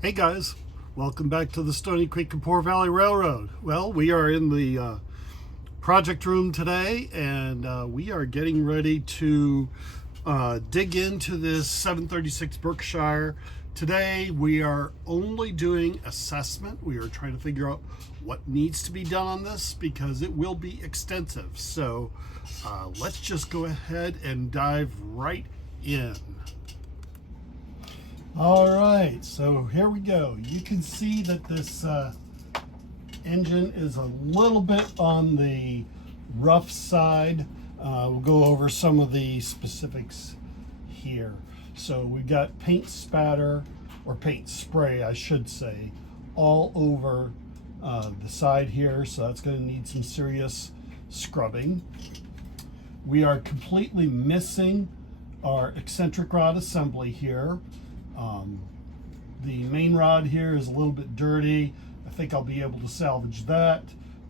Hey guys, welcome back to the Stony Creek and Poor Valley Railroad. Well, we are in the project room today, and we are getting ready to dig into this 736 Berkshire. Today we are only doing assessment. We are trying to figure out what needs to be done on this because it will be extensive. So let's just go ahead and dive right in. All right, so here we go. You can see that this engine is a little bit on the rough side. We'll go over some of the specifics here. So we've got paint spatter, or paint spray, I should say, all over the side here. So that's going to need some serious scrubbing. We are completely missing our eccentric rod assembly here. The main rod here is a little bit dirty. I think I'll be able to salvage that.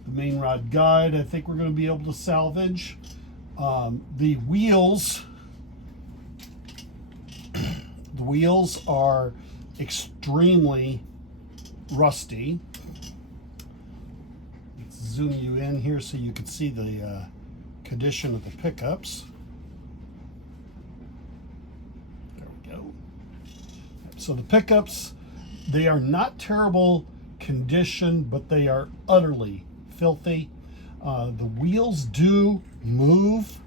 The main rod guide, I think we're going to be able to salvage. The wheels are extremely rusty. Let's zoom you in here so you can see the condition of the pickups. So the pickups, they are not terrible condition, but they are utterly filthy. The wheels do move.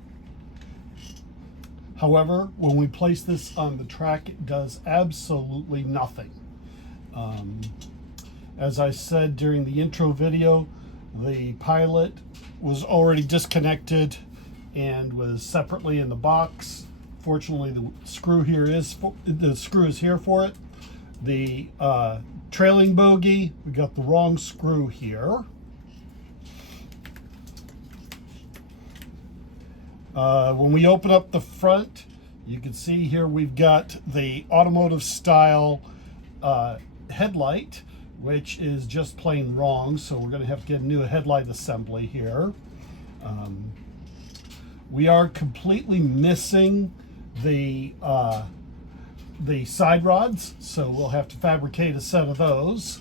However, when we place this on the track, it does absolutely nothing. As I said during the intro video, the pilot was already disconnected and was separately in the box. Fortunately, the screw is here for it. The trailing bogie, we got the wrong screw here. When we open up the front, you can see here we've got the automotive style headlight, which is just plain wrong. So we're going to have to get a new headlight assembly here. We are completely missing the side rods, so we'll have to fabricate a set of those.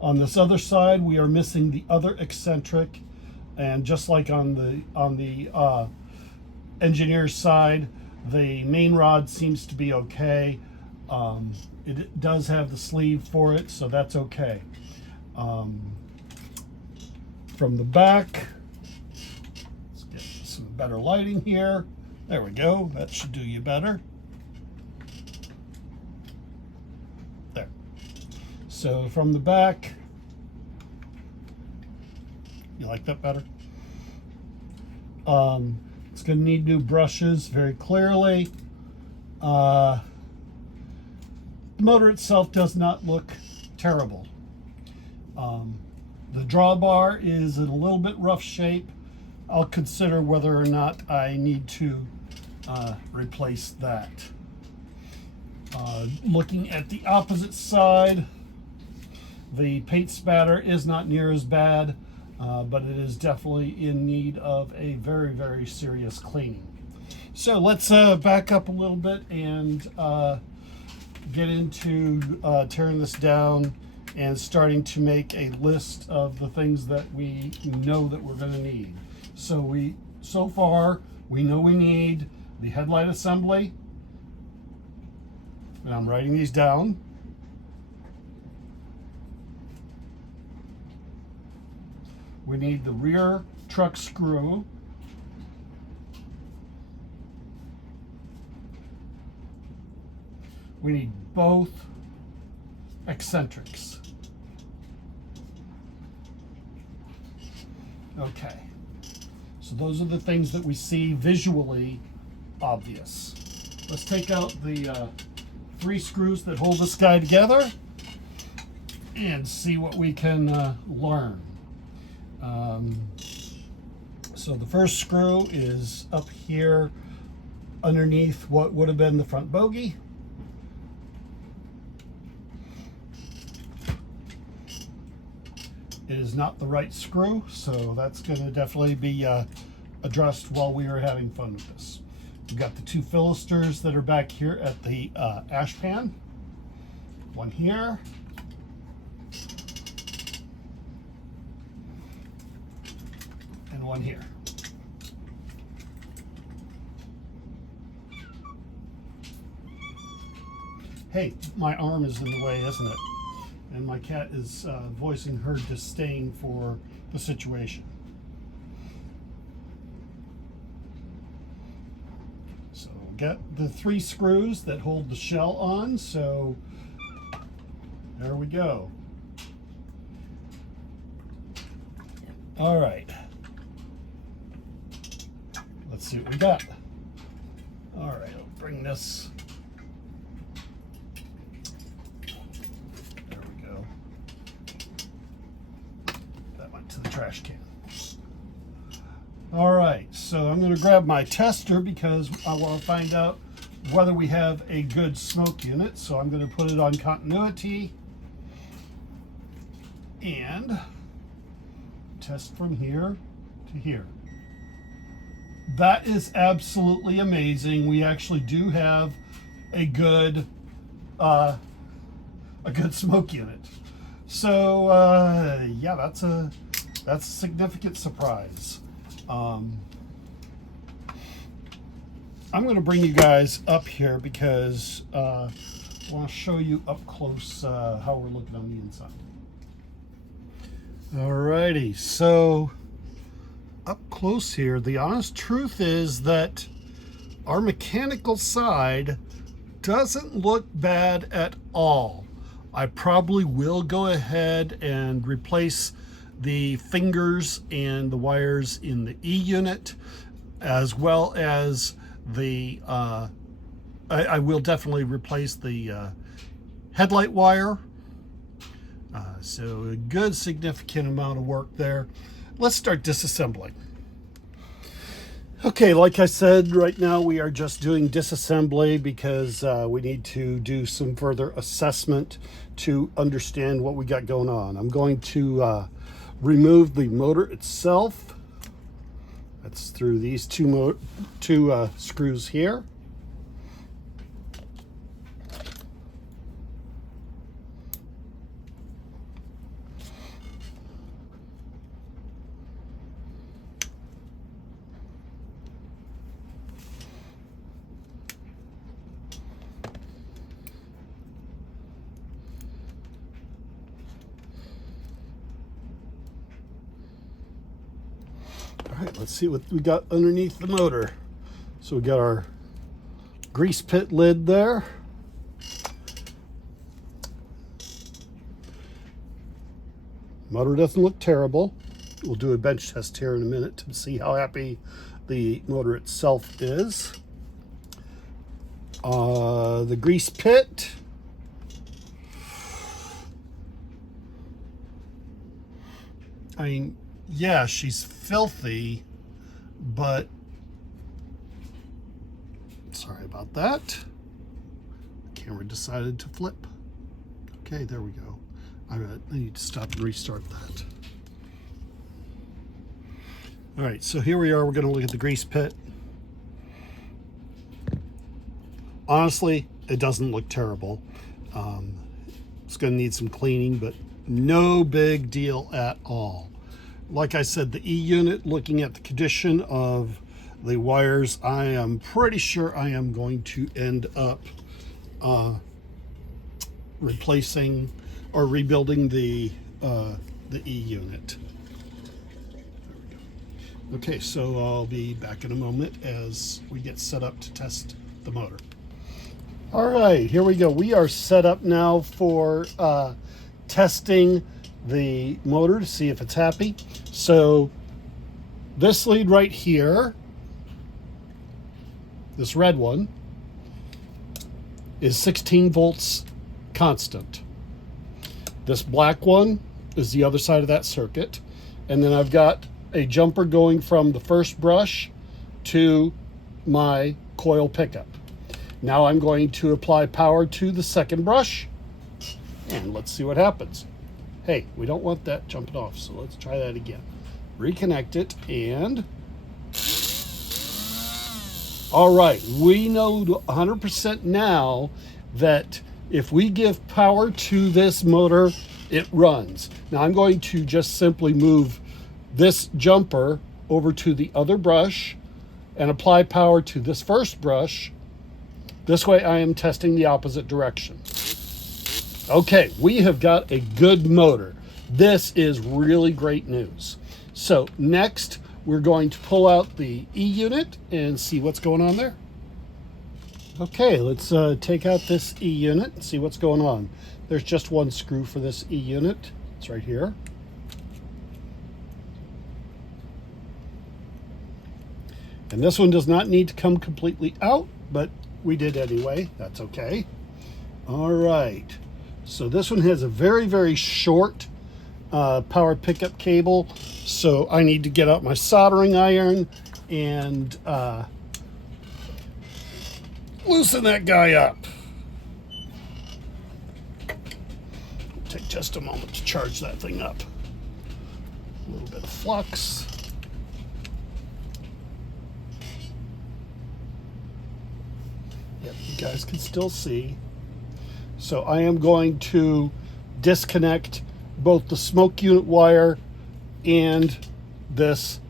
On this other side, we are missing the other eccentric, and just like on the engineer's side, the main rod seems to be okay. It does have the sleeve for it, so that's okay. From the back, let's get some better lighting here. There we go. That should do you better. There. So from the back, you like that better? It's going to need new brushes very clearly. The motor itself does not look terrible. The drawbar is in a little bit rough shape. I'll consider whether or not I need to replace that. Looking at the opposite side, the paint spatter is not near as bad, but it is definitely in need of a very, very serious cleaning. So let's back up a little bit and get into tearing this down and starting to make a list of the things that we know that we're going to need. So far, we know we need the headlight assembly, and I'm writing these down. We need the rear truck screw. We need both eccentrics. Okay. So those are the things that we see visually obvious. Let's take out the 3 screws that hold this guy together and see what we can learn. So the first screw is up here underneath what would have been the front bogie. It is not the right screw, so that's going to definitely be addressed while we are having fun with this. We've got the 2 filisters that are back here at the ash pan. One here. And one here. Hey, my arm is in the way, isn't it? And my cat is voicing her disdain for the situation. So get the 3 screws that hold the shell on. So there we go. All right. Let's see what we got. All right, I'll bring this. There we go. That went to the trash can. All right, so I'm going to grab my tester because I want to find out whether we have a good smoke unit. So I'm going to put it on continuity and test from here to here. That is absolutely amazing. We actually do have a good smoke unit. So yeah, that's a significant surprise. I'm going to bring you guys up here because I want to show you up close how we're looking on the inside. Alrighty, so up close here, the honest truth is that our mechanical side doesn't look bad at all. I probably will go ahead and replace the fingers and the wires in the E unit, as well as the I will definitely replace the headlight wire. So a good significant amount of work there. Let's start disassembling. Okay, like I said, right now we are just doing disassembly because we need to do some further assessment to understand what we got going on. I'm going to remove the motor itself. That's through these two screws here. All right, let's see what we got underneath the motor. So we got our grease pit lid there. Motor doesn't look terrible. We'll do a bench test here in a minute to see how happy the motor itself is. The grease pit. I mean, yeah, she's filthy, but sorry about that. Camera decided to flip. Okay, there we go. I need to stop and restart that. All right, so here we are. We're going to look at the grease pit. Honestly, it doesn't look terrible. It's going to need some cleaning, but no big deal at all. Like I said, the E unit, looking at the condition of the wires, I am pretty sure I am going to end up replacing or rebuilding the E unit. Okay, so I'll be back in a moment as we get set up to test the motor. All right, here we go. We are set up now for testing the motor to see if it's happy. So this lead right here, this red one, is 16 volts constant. This black one is the other side of that circuit. And then I've got a jumper going from the first brush to my coil pickup. Now I'm going to apply power to the second brush and let's see what happens. Hey, we don't want that jumping off, so let's try that again. Reconnect it and all right, we know 100% now that If we give power to this motor, it runs. Now I'm going to just simply move this jumper over to the other brush and apply power to this first brush. This way I am testing the opposite direction. Okay, we have got a good motor. This is really great news. So next, we're going to pull out the E unit and see what's going on there. Okay, let's take out this E unit and see what's going on. There's just one screw for this E unit. It's right here. And this one does not need to come completely out, but we did anyway. That's okay. All right. So this one has a very, very short power pickup cable. So I need to get out my soldering iron and loosen that guy up. Take just a moment to charge that thing up. A little bit of flux. Yep, you guys can still see. So I am going to disconnect both the smoke unit wire and this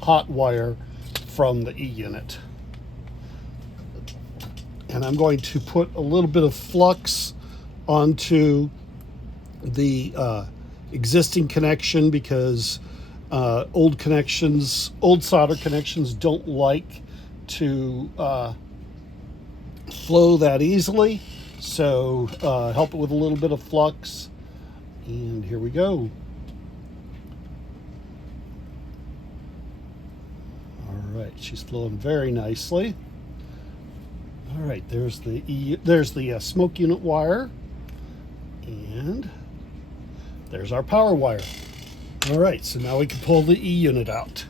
hot wire from the E unit. And I'm going to put a little bit of flux onto the existing connection because old solder connections don't like to flow that easily. So help it with a little bit of flux. And here we go. All right, she's flowing very nicely. All right, there's the smoke unit wire, and there's our power wire. All right, so now we can pull the E unit out.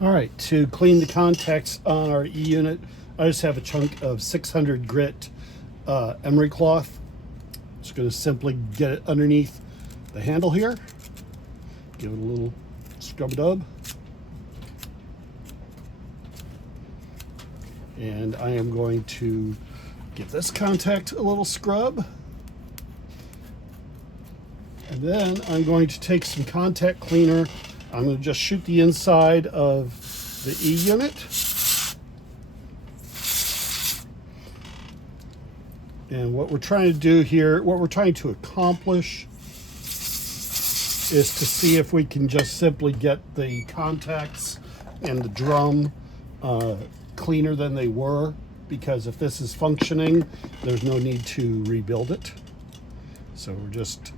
All right, to clean the contacts on our E unit, I just have a chunk of 600 grit emery cloth. Just going to simply get it underneath the handle here. Give it a little scrub-a-dub. And I am going to give this contact a little scrub. And then I'm going to take some contact cleaner. I'm going to just shoot the inside of the E unit. And what we're trying to do here, what we're trying to accomplish is to see if we can just simply get the contacts and the drum cleaner than they were, because if this is functioning, there's no need to rebuild it. So we're just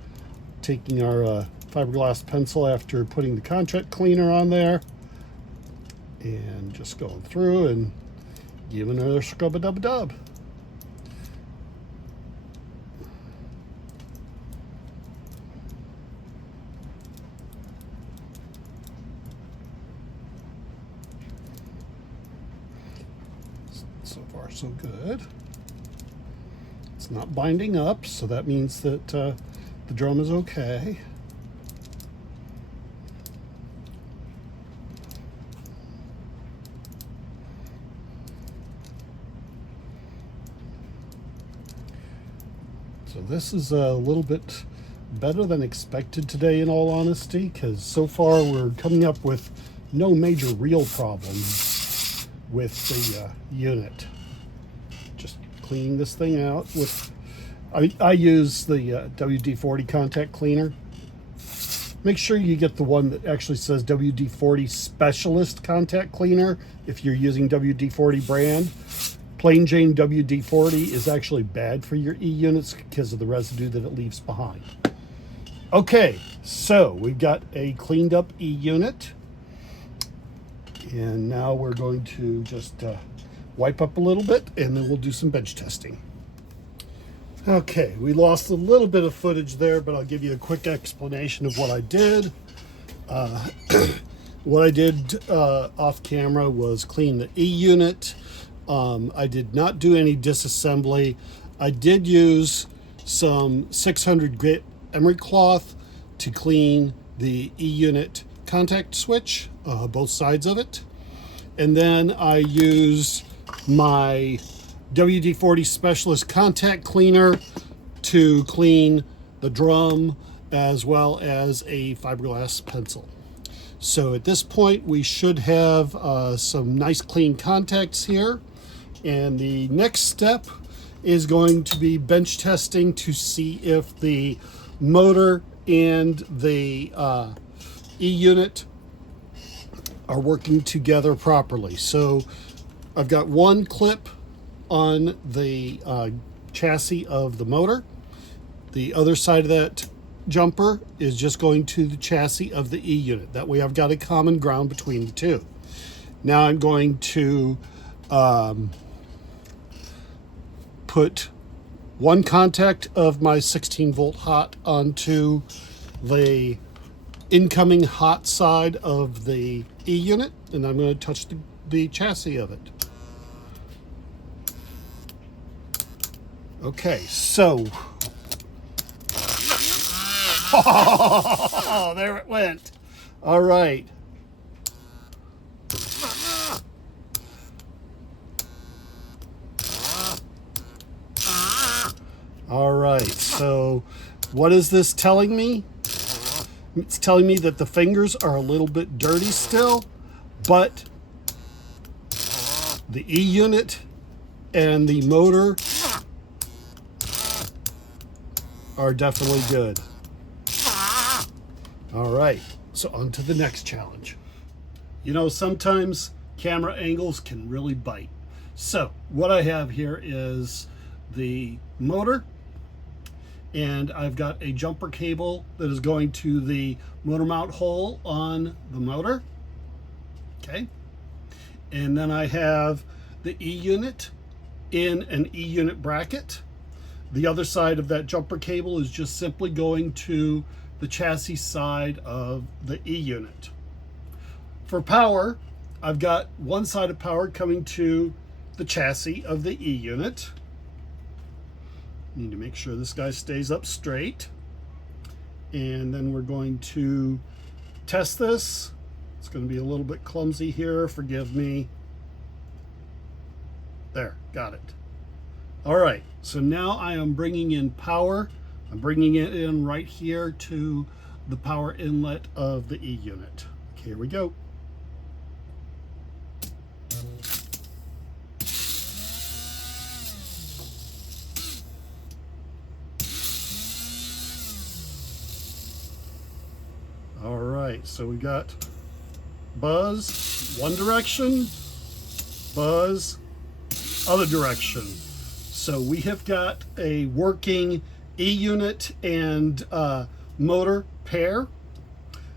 taking our fiberglass pencil after putting the contact cleaner on there and just going through and giving her a scrub-a-dub-a-dub. So far so good. It's not binding up, so that means that the drum is okay. So this is a little bit better than expected today, in all honesty, because so far we're coming up with no major real problems with the unit. Just cleaning this thing out with, I use the WD-40 contact cleaner. Make sure you get the one that actually says WD-40 Specialist Contact Cleaner if you're using WD-40 brand. Plain Jane WD-40 is actually bad for your E units because of the residue that it leaves behind. Okay, so we've got a cleaned up E unit. And now we're going to just wipe up a little bit, and then we'll do some bench testing. Okay, we lost a little bit of footage there, but I'll give you a quick explanation of what I did. What I did off camera was clean the E-unit. I did not do any disassembly. I did use some 600 grit emery cloth to clean the E-unit contact switch, both sides of it. And then I used my WD-40 Specialist contact cleaner to clean the drum as well as a fiberglass pencil. So at this point we should have some nice clean contacts here. And the next step is going to be bench testing to see if the motor and the E-unit are working together properly. So I've got one clip on the chassis of the motor. The other side of that jumper is just going to the chassis of the E-unit. That way I've got a common ground between the two. Now I'm going to put one contact of my 16 volt hot onto the incoming hot side of the E-unit, and I'm going to touch the chassis of it. Okay, so oh, there it went. All right. All right, so what is this telling me? It's telling me that the fingers are a little bit dirty still, but the E-unit and the motor are definitely good. All right, so on to the next challenge. You know, sometimes camera angles can really bite. So what I have here is the motor, and I've got a jumper cable that is going to the motor mount hole on the motor. Okay. And then I have the E-unit in an E-unit bracket. The other side of that jumper cable is just simply going to the chassis side of the E-unit. For power, I've got one side of power coming to the chassis of the E-unit. Need to make sure this guy stays up straight. And then we're going to test this. It's going to be a little bit clumsy here, forgive me. There, got it. All right, so now I am bringing in power. I'm bringing it in right here to the power inlet of the E-unit. Okay, here we go. All right, so we got buzz one direction, buzz other direction. So we have got a working E-unit and motor pair.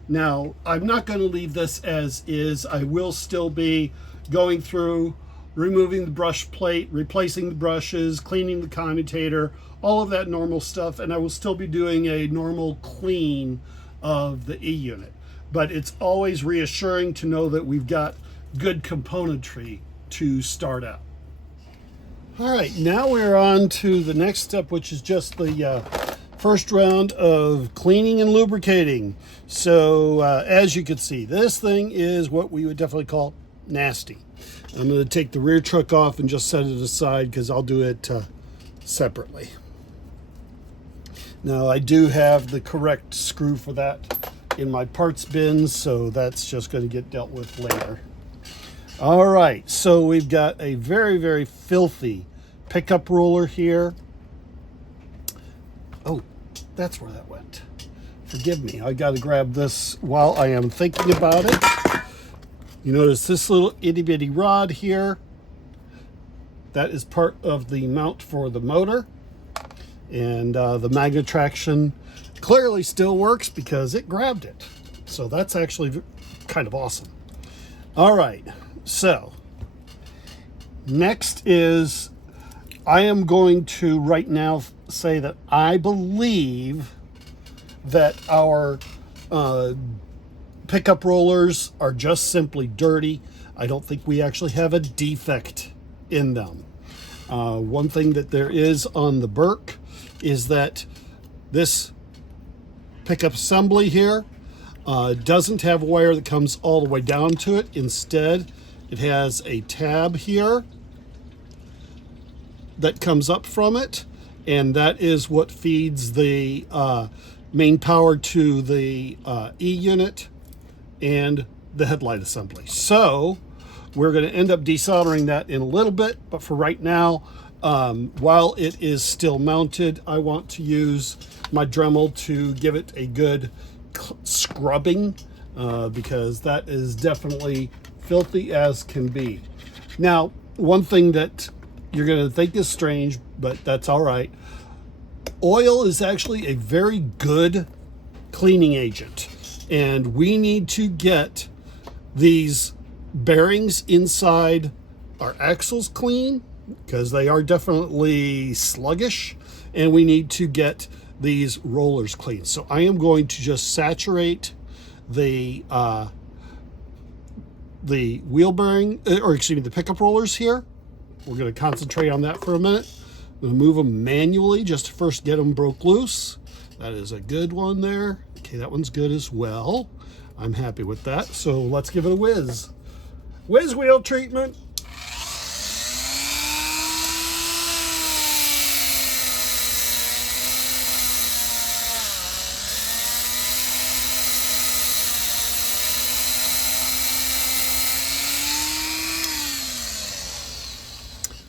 Now, I'm not going to leave this as is. I will still be going through, removing the brush plate, replacing the brushes, cleaning the commutator, all of that normal stuff, and I will still be doing a normal clean of the E-unit. But it's always reassuring to know that we've got good componentry to start out. All right, now we're on to the next step, which is just the first round of cleaning and lubricating. So as you can see, this thing is what we would definitely call nasty. I'm going to take the rear truck off and just set it aside because I'll do it separately. Now I do have the correct screw for that in my parts bin, so that's just going to get dealt with later. All right, so we've got a very, very filthy pickup roller here. Oh, that's where that went. Forgive me, I got to grab this while I am thinking about it. You notice this little itty bitty rod here. That is part of the mount for the motor. And the magnet traction clearly still works because it grabbed it. So that's actually kind of awesome. All right, so next is I am going to right now say that I believe that our pickup rollers are just simply dirty. I don't think we actually have a defect in them. One thing that there is on the Burke is that this pickup assembly here doesn't have a wire that comes all the way down to it. Instead, it has a tab here that comes up from it, and that is what feeds the main power to the E unit and the headlight assembly. So we're going to end up desoldering that in a little bit, but for right now, while it is still mounted, I want to use my Dremel to give it a good scrubbing because that is definitely filthy as can be. Now, one thing that you're going to think is strange, but that's all right. Oil is actually a very good cleaning agent, and we need to get these bearings inside our axles clean because they are definitely sluggish, and we need to get these rollers clean. So I am going to just saturate the wheel bearing, or excuse me, the pickup rollers here. We're going to concentrate on that for a minute. I'm going to move them manually just to first get them broke loose. That is a good one there. Okay, that one's good as well. I'm happy with that. So let's give it a whiz. Whiz wheel treatment.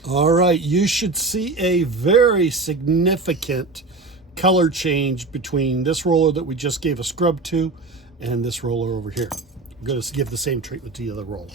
All right, you should see a very significant color change between this roller that we just gave a scrub to and this roller over here. I'm going to give the same treatment to the other roller.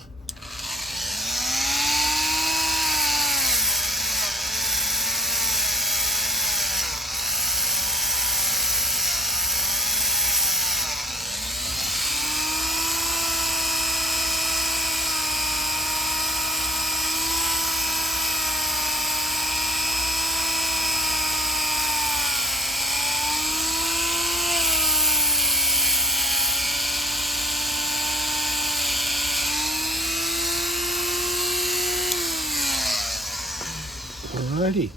Alrighty.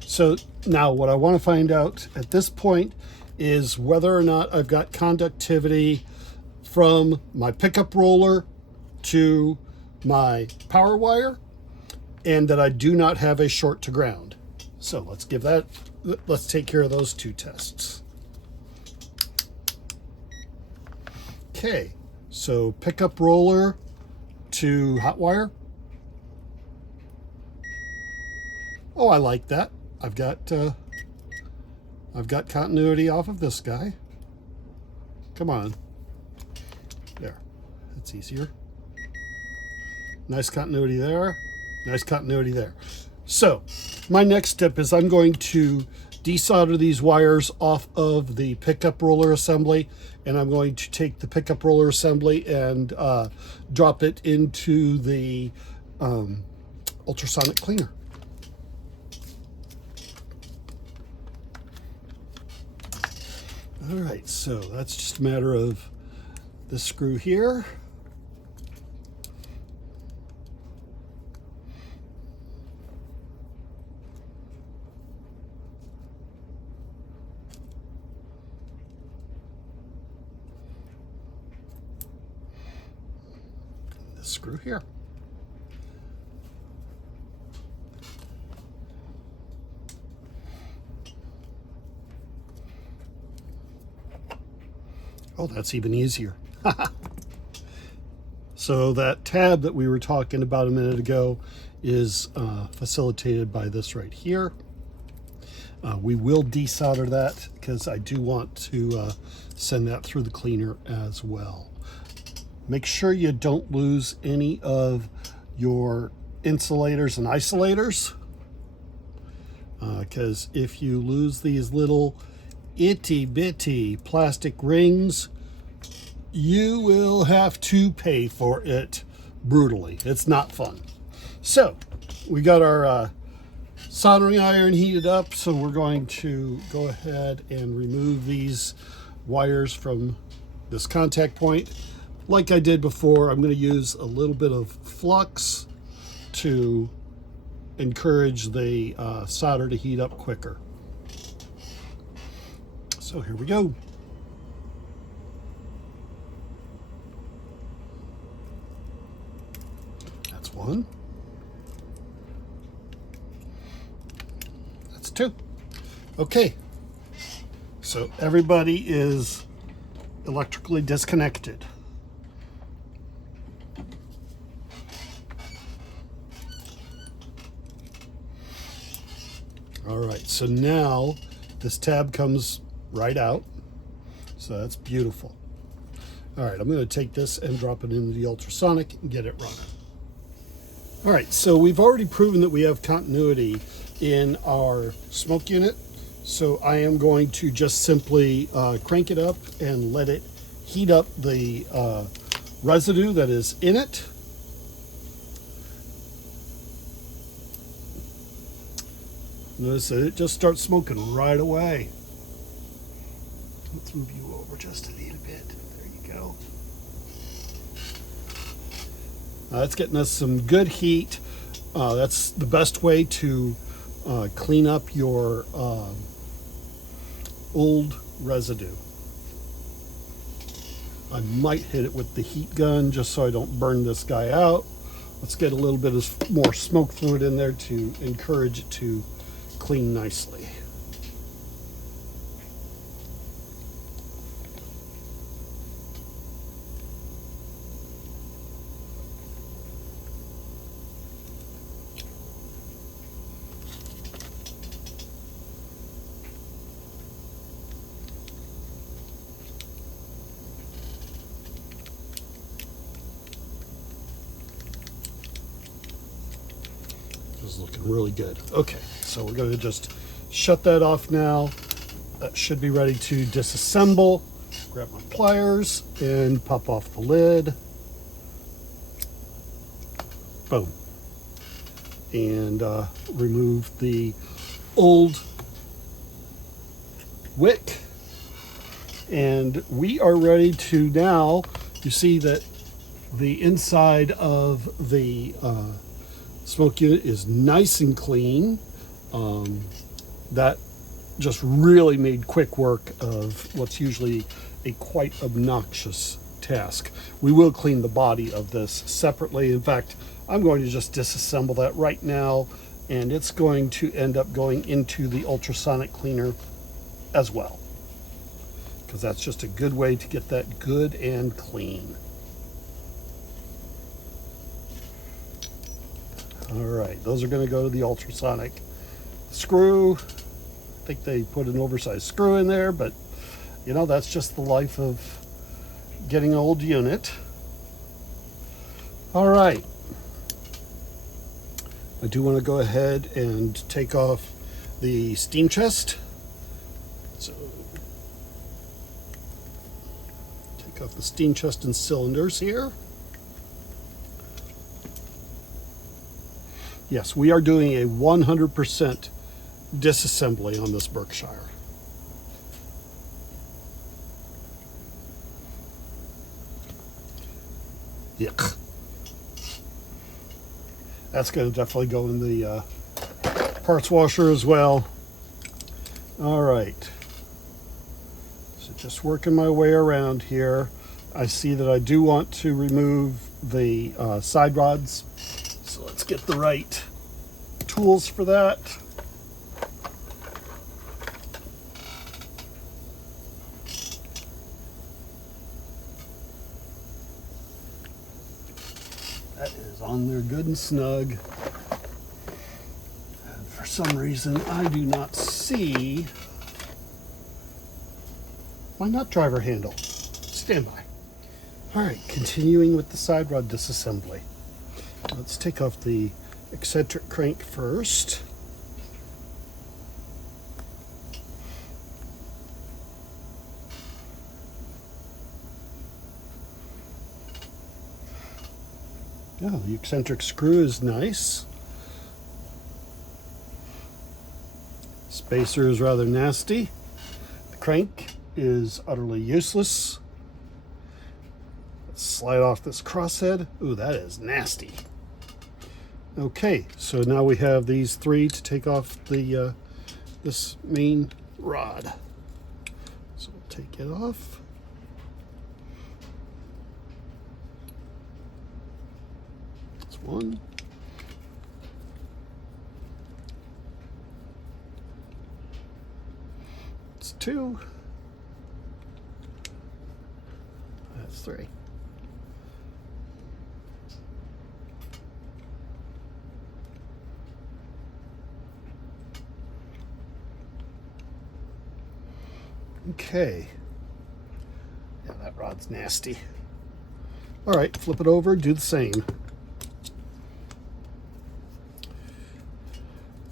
So now what I want to find out at this point is whether or not I've got conductivity from my pickup roller to my power wire and that I do not have a short to ground. So let's take care of those two tests. Okay, so pickup roller to hot wire. Oh, I like that. I've got continuity off of this guy. Come on. There. That's easier. Nice continuity there. Nice continuity there. So, my next step is I'm going to desolder these wires off of the pickup roller assembly, and I'm going to take the pickup roller assembly and drop it into the ultrasonic cleaner. All right, so that's just a matter of this screw here. This screw here. Oh, that's even easier. So that tab that we were talking about a minute ago is facilitated by this right here. We will desolder that because I do want to send that through the cleaner as well. Make sure you don't lose any of your insulators and isolators, because if you lose these little itty bitty plastic rings, you will have to pay for it brutally. It's not fun. So we got our soldering iron heated up, so we're going to go ahead and remove these wires from this contact point. Like I did before, I'm going to use a little bit of flux to encourage the solder to heat up quicker. So here we go. That's one. That's two. Okay. So everybody is electrically disconnected. All right, so now this tab comes right out. So that's beautiful. All right, I'm going to take this and drop it into the ultrasonic and get it running. All right, so we've already proven that we have continuity in our smoke unit. So I am going to just simply crank it up and let it heat up the residue that is in it. Notice that it just starts smoking right away. Let's move you over just a little bit. There you go. That's getting us some good heat. That's the best way to clean up your old residue. I might hit it with the heat gun just so I don't burn this guy out. Let's get a little bit of more smoke fluid in there to encourage it to clean nicely. This is looking really good. Okay, so we're going to just shut that off now. That should be ready to disassemble. Grab my pliers and pop off the lid. Boom. And remove the old wick. And we are ready to now, you see that the inside of the smoke unit is nice and clean. That just really made quick work of what's usually a quite obnoxious task. We will clean the body of this separately. In fact, I'm going to just disassemble that right now, and it's going to end up going into the ultrasonic cleaner as well, because that's just a good way to get that good and clean. All right, those are going to go to the ultrasonic. Screw, I think they put an oversized screw in there, but you know, that's just the life of getting an old unit. All right, I do want to go ahead and take off the steam chest. So take off the steam chest and cylinders here. Yes, we are doing a 100% disassembly on this Berkshire. Yuck. That's going to definitely go in the parts washer as well. All right. So just working my way around here. I see that I do want to remove the side rods. So let's get the right tools for that. That is on there good and snug. And for some reason, I do not see my nut driver handle. Stand by. All right, continuing with the side rod disassembly. Let's take off the eccentric crank first. Yeah, the eccentric screw is nice. Spacer is rather nasty. The crank is utterly useless. slide off this crosshead. Ooh, that is nasty. Okay, so now we have these three to take off the this main rod. So we'll take it off. That's one. That's two. That's three. Okay. Yeah, that rod's nasty. All right, flip it over, do the same.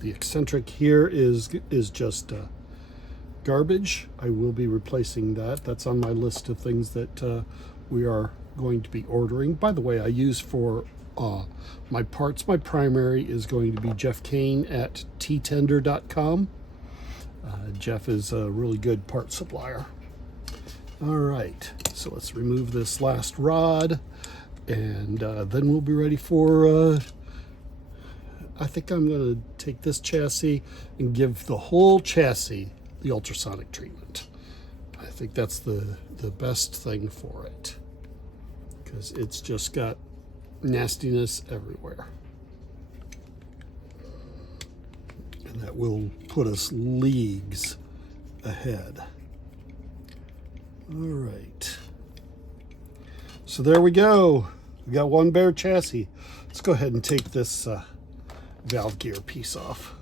The eccentric here is just garbage. I will be replacing that. That's on my list of things that we are going to be ordering. By the way, I use for my parts, my primary is going to be Jeff Kane at ttender.com. Jeff is a really good part supplier. All right, so let's remove this last rod, and then we'll be ready for, I think I'm going to take this chassis and give the whole chassis the ultrasonic treatment. I think that's the best thing for it, because it's just got nastiness everywhere. And that will put us leagues ahead. All right. So there we go. We got one bare chassis. Let's go ahead and take this valve gear piece off.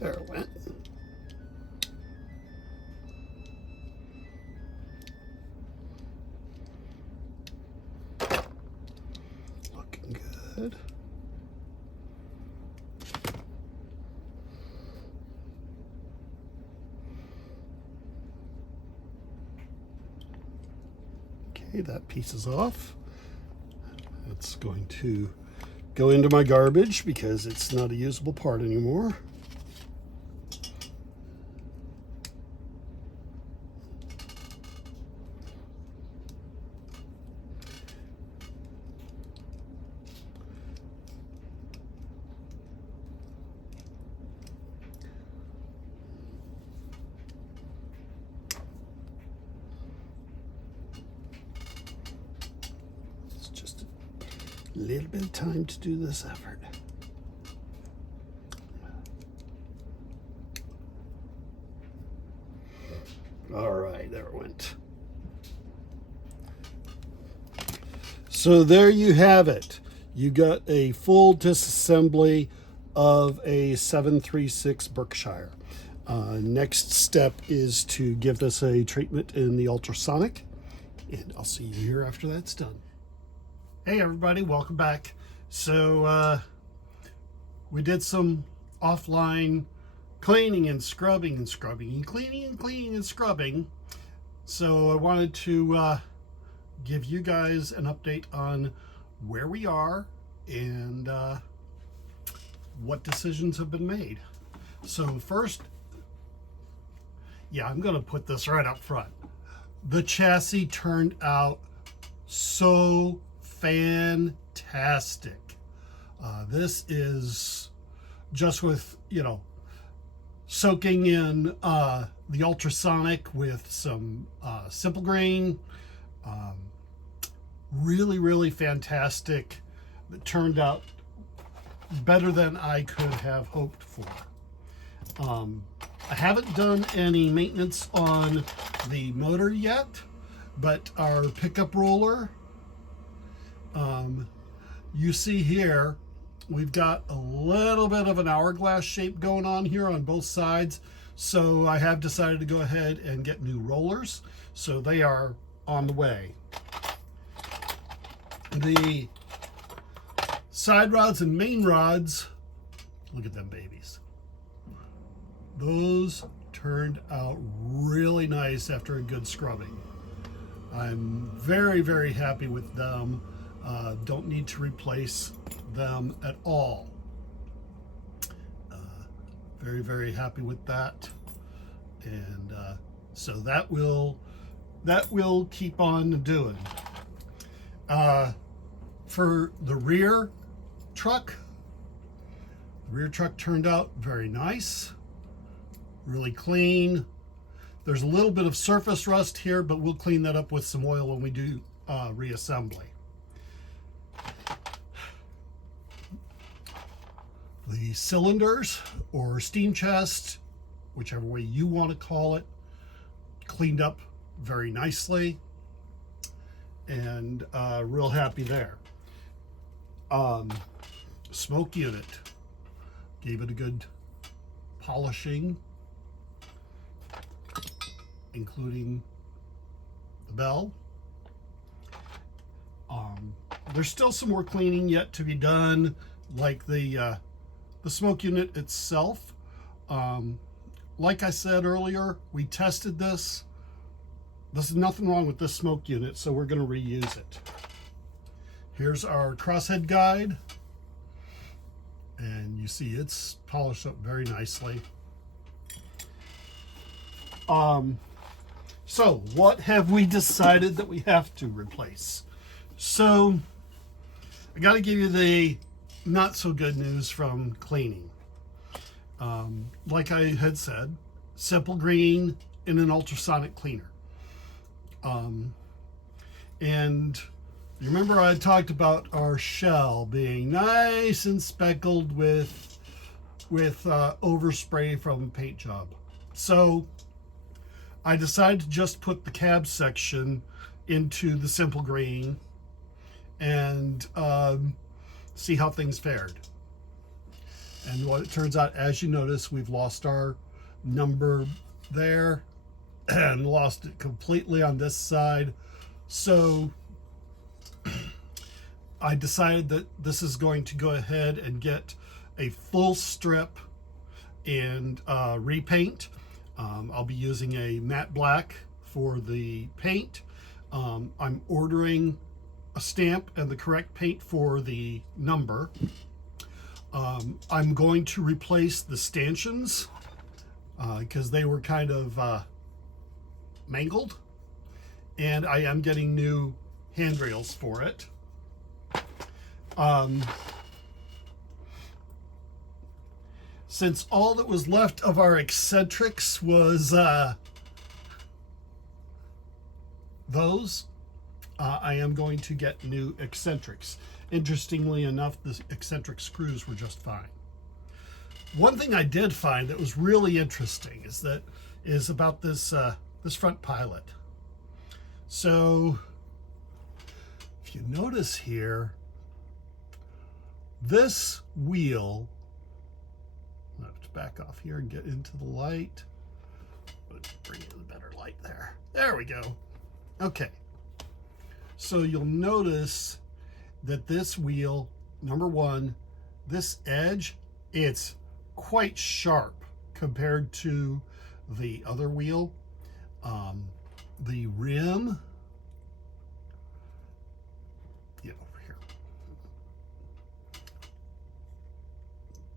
There it went. Looking good. Okay, that piece is off. It's going to go into my garbage because it's not a usable part anymore. Little bit of time to do this effort. All right, there it went. So there you have it. You got a full disassembly of a 736 Berkshire. Next step is to give this a treatment in the ultrasonic, and I'll see you here after that's done. Hey everybody, welcome back. So we did some offline cleaning and scrubbing and scrubbing and cleaning and cleaning and scrubbing. So I wanted to give you guys an update on where we are and what decisions have been made. So first, yeah, I'm gonna put this right up front. The chassis turned out so fantastic. This is just with, soaking in the ultrasonic with some simple grain. Really, really fantastic. It turned out better than I could have hoped for. I haven't done any maintenance on the motor yet, but our pickup roller, you see here, we've got a little bit of an hourglass shape going on here on both sides. So I have decided to go ahead and get new rollers. So they are on the way. The side rods and main rods, look at them babies. Those turned out really nice after a good scrubbing. I'm very, very happy with them. Don't need to replace them at all. Very, very happy with that. And so that will keep on doing. For the rear truck turned out very nice, really clean. There's a little bit of surface rust here, but we'll clean that up with some oil when we do reassembly. The cylinders or steam chest, whichever way you want to call it, cleaned up very nicely, and real happy there. Smoke unit, gave it a good polishing, including the bell. There's still some more cleaning yet to be done, like the smoke unit itself. Like I said earlier, we tested this. There's nothing wrong with this smoke unit, so we're going to reuse it. Here's our crosshead guide, and you see it's polished up very nicely. So what have we decided that we have to replace? So I got to give you the not so good news from cleaning. Like I had said, simple green in an ultrasonic cleaner. And you remember I talked about our shell being nice and speckled with overspray from a paint job. So I decided to just put the cab section into the simple green and see how things fared. And what it turns out, as you notice, we've lost our number there and lost it completely on this side. So I decided that this is going to go ahead and get a full strip and repaint. I'll be using a matte black for the paint. I'm ordering a stamp and the correct paint for the number. I'm going to replace the stanchions because they were kind of mangled, and I am getting new handrails for it. Since all that was left of our eccentrics was those, I am going to get new eccentrics. Interestingly enough, the eccentric screws were just fine. One thing I did find that was really interesting is about this this front pilot. So if you notice here, this wheel, I have to back off here and get into the light. Let's bring in the better light there. There we go. Okay. So you'll notice that this wheel, number one, this edge, it's quite sharp compared to the other wheel. The rim, over here.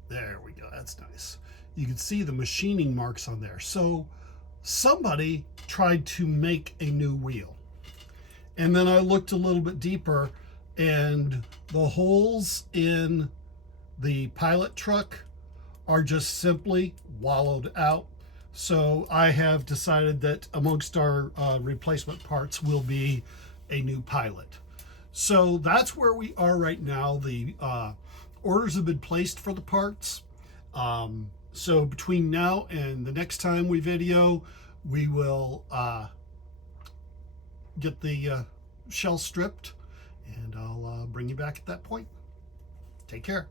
There we go, that's nice. You can see the machining marks on there. So somebody tried to make a new wheel. And then I looked a little bit deeper, and the holes in the pilot truck are just simply wallowed out. So I have decided that amongst our replacement parts will be a new pilot. So that's where we are right now. The orders have been placed for the parts. So between now and the next time we video, we will get the shell stripped, and I'll bring you back at that point. Take care.